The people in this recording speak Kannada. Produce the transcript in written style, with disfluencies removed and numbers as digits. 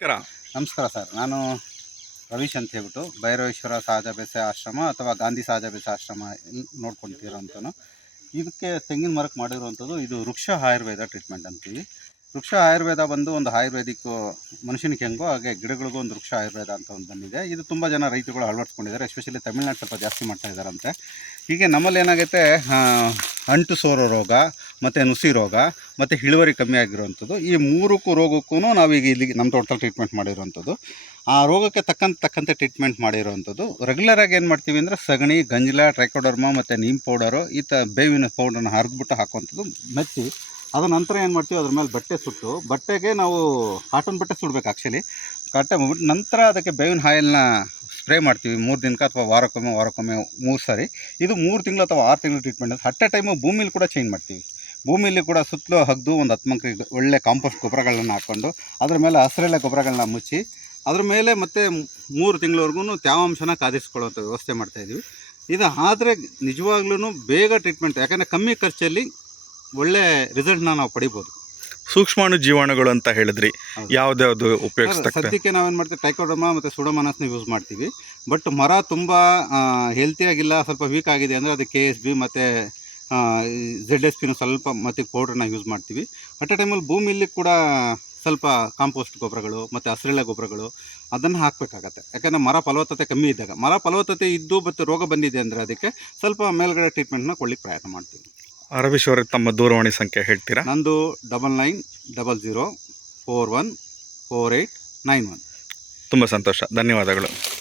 ನಮಸ್ಕಾರ. ನಮಸ್ಕಾರ ಸರ್. ನಾನು ರವೀಶ್ ಅಂತ ಹೇಳ್ಬಿಟ್ಟು ಭೈರವೇಶ್ವರ ಸಹಜ ಬೇಸಾಯ ಆಶ್ರಮ ಅಥವಾ ಗಾಂಧಿ ಸಹಜ ಬೇಸಾಯ ಆಶ್ರಮ ನೋಡ್ಕೊತಿರೋಂಥನು. ಇದಕ್ಕೆ ತೆಂಗಿನ ಮರಕ್ಕೆ ಮಾಡಿರುವಂಥದ್ದು ಇದು ವೃಕ್ಷ ಆಯುರ್ವೇದ ಟ್ರೀಟ್ಮೆಂಟ್ ಅಂತೀವಿ. ವೃಕ್ಷ ಆಯುರ್ವೇದ ಬಂದು ಒಂದು ಆಯುರ್ವೇದಿಕ್ ಮನುಷ್ಯನಿಗೆ ಹೆಂಗೋ ಹಾಗೆ ಗಿಡಗಳಿಗೂ ಒಂದು ವೃಕ್ಷ ಆಯುರ್ವೇದ ಅಂತ ಒಂದು ಬಂದಿದೆ. ಇದು ತುಂಬ ಜನ ರೈತರುಗಳು ಅಳವಡಿಸ್ಕೊಂಡಿದ್ದಾರೆ. ಎಸ್ಪೆಷಲಿ ತಮಿಳ್ನಾಡು ಸ್ವಲ್ಪ ಜಾಸ್ತಿ ಮಾಡ್ತಾ ಇದ್ದಾರಂತೆ. ಹೀಗೆ ನಮ್ಮಲ್ಲಿ ಏನಾಗುತ್ತೆ, ಅಂಟು ಸೋರೋ ರೋಗ ಮತ್ತು ನುಸಿ ರೋಗ ಮತ್ತು ಇಳುವರಿ ಕಮ್ಮಿ ಆಗಿರುವಂಥದ್ದು, ಈ ಮೂರಕ್ಕೂ ರೋಗಕ್ಕೂ ನಾವೀಗ ಇಲ್ಲಿಗೆ ನಮ್ಮ ತೋಟದಲ್ಲಿ ಟ್ರೀಟ್ಮೆಂಟ್ ಮಾಡಿರುವಂಥದ್ದು. ಆ ರೋಗಕ್ಕೆ ತಕ್ಕಂತೆ ಟ್ರೀಟ್ಮೆಂಟ್ ಮಾಡಿರುವಂಥದ್ದು. ರೆಗ್ಯುಲರಾಗಿ ಏನು ಮಾಡ್ತೀವಿ ಅಂದರೆ ಸಗಣಿ, ಗಂಜಲ, ಟ್ರೈಕೋಡರ್ಮಾ ಮತ್ತು ನೀಮ್ ಪೌಡರು, ಬೇವಿನ ಪೌಡರನ್ನ ಹರಿದ್ಬಿಟ್ಟು ಹಾಕುವಂಥದ್ದು ಮೆಚ್ಚಿ. ಅದ ನಂತರ ಏನು ಮಾಡ್ತೀವಿ, ಅದ್ರ ಮೇಲೆ ಬಟ್ಟೆ ಸುಟ್ಟು, ಬಟ್ಟೆಗೆ ನಾವು ಕಾಟನ್ ಬಟ್ಟೆ ಸುಡಬೇಕು ಆ್ಯಕ್ಚುಲಿ. ಮುಗಿಬಿಟ್ಟು ನಂತರ ಅದಕ್ಕೆ ಬೇವಿನ ಆಯಿಲ್ನ ಸ್ಪ್ರೇ ಮಾಡ್ತೀವಿ 3 ದಿನಕ್ಕೆ ಅಥವಾ ವಾರಕ್ಕೊಮ್ಮೆ 3 ಸಾರಿ. ಇದು 3 ತಿಂಗಳು ಅಥವಾ 6 ತಿಂಗಳು ಟ್ರೀಟ್ಮೆಂಟ್. ಅಟ್ ಎ ಟೈಮು ಭೂಮಿಲಿ ಕೂಡ ಚೇಂಜ್ ಮಾಡ್ತೀವಿ. ಭೂಮಿಲಿ ಕೂಡ ಸುತ್ತಲೂ ಹಗ್ದು ಒಂದು 10 ಮಂಕ್ರಿ ಒಳ್ಳೆ ಕಾಂಪೋಸ್ಟ್ ಗೊಬ್ಬರಗಳನ್ನ ಹಾಕ್ಕೊಂಡು ಅದ್ರ ಮೇಲೆ ಹಸಿರೆಲೆ ಗೊಬ್ಬರಗಳನ್ನ ಮುಚ್ಚಿ ಅದ್ರ ಮೇಲೆ ಮತ್ತೆ 3 ತಿಂಗಳವರೆಗೂ ತೇವಾಂಶನ ಕಾದಿರಿಸ್ಕೊಳ್ಳೋಂಥ ವ್ಯವಸ್ಥೆ ಮಾಡ್ತಾಯಿದ್ವಿ. ಇದು ಆದರೆ ನಿಜವಾಗ್ಲೂ ಬೇಗ ಟ್ರೀಟ್ಮೆಂಟ್, ಯಾಕಂದರೆ ಕಮ್ಮಿ ಖರ್ಚಲ್ಲಿ ಒಳ್ಳೆ ರಿಸಲ್ಟ್ನ ನಾವು ಪಡಿಬೋದು. ಸೂಕ್ಷ್ಮಾಣು ಜೀವಾಣುಗಳು ಅಂತ ಹೇಳಿದ್ರಿ, ಯಾವ್ದು ಉಪಯೋಗಿಸ್ತಾ? ಸದ್ಯಕ್ಕೆ ನಾವೇನು ಮಾಡ್ತೀವಿ, ಟ್ರೈಕೋಡರ್ಮಾ ಮತ್ತು ಸುಡೋಮೋನಾಸ್ನ ಯೂಸ್ ಮಾಡ್ತೀವಿ. ಬಟ್ ಮರ ತುಂಬ ಹೆಲ್ತಿಯಾಗಿಲ್ಲ, ಸ್ವಲ್ಪ ವೀಕ್ ಆಗಿದೆ ಅಂದರೆ ಅದು KSB ಮತ್ತು ZSPನ ಸ್ವಲ್ಪ ಮತ್ತು ಪೌಡ್ರನ್ನ ಯೂಸ್ ಮಾಡ್ತೀವಿ. ಅಟ್ ಎ ಟೈಮಲ್ಲಿ ಭೂಮಿಲಿ ಕೂಡ ಸ್ವಲ್ಪ ಕಾಂಪೋಸ್ಟ್ ಗೊಬ್ಬರಗಳು ಮತ್ತು ಹಸಿರೆಲೆ ಗೊಬ್ಬರಗಳು ಅದನ್ನು ಹಾಕಬೇಕಾಗತ್ತೆ. ಯಾಕಂದರೆ ಮರ ಫಲವತ್ತತೆ ಕಮ್ಮಿ ಇದ್ದಾಗ, ಮರ ಫಲವತ್ತತೆ ಇದ್ದು ಮತ್ತು ರೋಗ ಬಂದಿದೆ ಅಂದರೆ ಅದಕ್ಕೆ ಸ್ವಲ್ಪ ಮೇಲ್ಗಡೆ ಟ್ರೀಟ್ಮೆಂಟ್ನ ಕೊಡ್ಲಿಕ್ಕೆ ಪ್ರಯತ್ನ ಮಾಡ್ತೀವಿ. ರವೀಶ್ ಅವರೇ, ತಮ್ಮ ದೂರವಾಣಿ ಸಂಖ್ಯೆ ಹೇಳ್ತೀರಾ? ನಂದು 9900414891. ತುಂಬ ಸಂತೋಷ, ಧನ್ಯವಾದಗಳು.